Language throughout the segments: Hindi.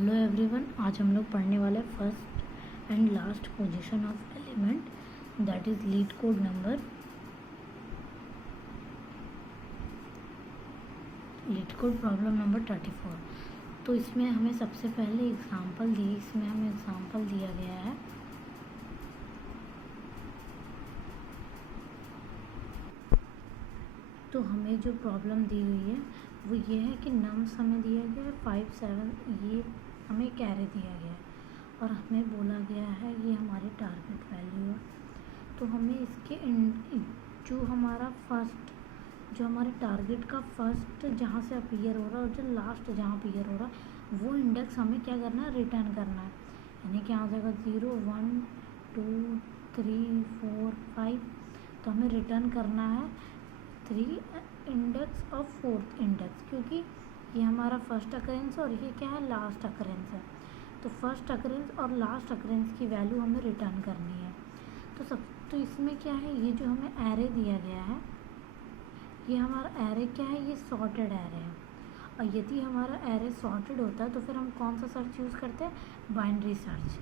हेलो एवरीवन, आज हम लोग पढ़ने वाले first and last position of element, that is leet code problem number 34। तो इसमें हमें सबसे पहले एग्जांपल दिया गया है। तो हमें जो प्रॉब्लम दी हुई है वो ये है कि नम्स हमें दिया गया है 5, 7, ये हमें एक एरे दिया गया है और हमें बोला गया है ये हमारी टारगेट वैल्यू है। तो हमें इसके जो हमारे टारगेट का फर्स्ट जहाँ से अपीयर हो रहा है और जो लास्ट जहाँ अपीयर हो रहा है वो इंडेक्स हमें क्या करना है, रिटर्न करना है। यानी कि आ जाएगा 0, 1, 2, 3, 4, 5। तो हमें रिटर्न करना है 3 इंडेक्स और 4th इंडेक्स, क्योंकि ये हमारा फर्स्ट अकरेंस है और ये क्या है, लास्ट अकरेंस है। तो फर्स्ट अकरेंस और लास्ट अकरेंस की वैल्यू हमें रिटर्न करनी है। तो इसमें क्या है, ये जो हमें एरे दिया गया है, ये हमारा एरे क्या है, ये सॉर्टेड एरे है। और यदि हमारा एरे सॉर्टेड होता है तो फिर हम कौन सा सर्च यूज़ करते हैं, बाइनरी सर्च।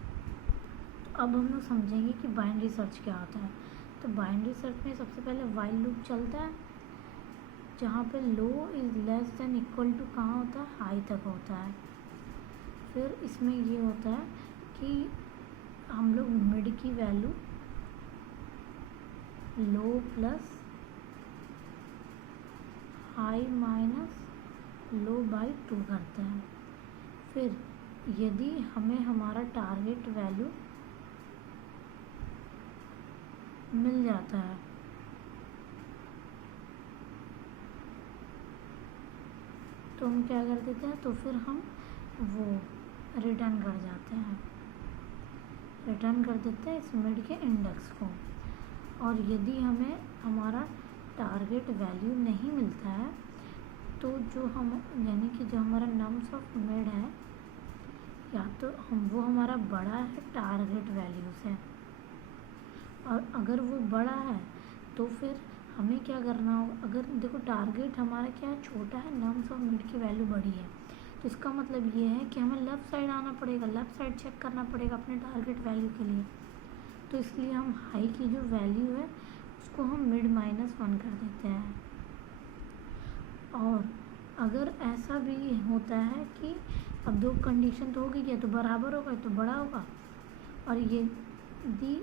तो अब हम लोग समझेंगे कि बाइनरी सर्च क्या होता है। तो बाइनरी सर्च में सबसे पहले व्हाइल लूप चलता है, जहाँ पे low is less than equal to कहाँ होता है, हाई तक होता है। फिर इसमें ये होता है कि हम लोग मिड की value low plus high minus low by 2 करते हैं। फिर यदि हमें हमारा टारगेट वैल्यू मिल जाता है तो हम क्या कर देते हैं, तो फिर हम वो रिटर्न कर देते हैं इस मिड के इंडेक्स को। और यदि हमें हमारा टारगेट वैल्यू नहीं मिलता है तो जो हमारा नम्स ऑफ मिड है, या तो वो हमारा बड़ा है टारगेट वैल्यू से, और अगर वो बड़ा है तो फिर हमें क्या करना होगा, अगर देखो टारगेट हमारा क्या है, छोटा है, नम्स ऑफ मिड की वैल्यू बड़ी है, तो इसका मतलब ये है कि हमें लेफ़्ट साइड आना पड़ेगा, लेफ़्ट साइड चेक करना पड़ेगा अपने टारगेट वैल्यू के लिए। तो इसलिए हम हाई की जो वैल्यू है उसको हम मिड -1 कर देते हैं। और अगर ऐसा भी होता है कि अब दो कंडीशन तो होगी, या तो बराबर होगा या तो बड़ा होगा, और यदि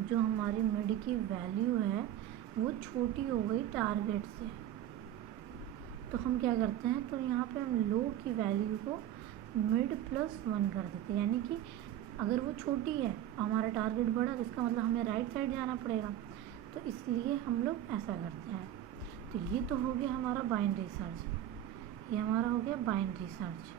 जो हमारी मिड की वैल्यू है वो छोटी हो गई टारगेट से, तो हम क्या करते हैं, तो यहाँ पे हम लो की वैल्यू को मिड +1 कर देते हैं। यानी कि अगर वो छोटी है हमारा टारगेट बड़ा, तो इसका मतलब हमें राइट साइड जाना पड़ेगा, तो इसलिए हम लोग ऐसा करते हैं। तो ये तो हो गया हमारा बाइनरी सर्च, ये हमारा हो गया बाइनरी सर्च।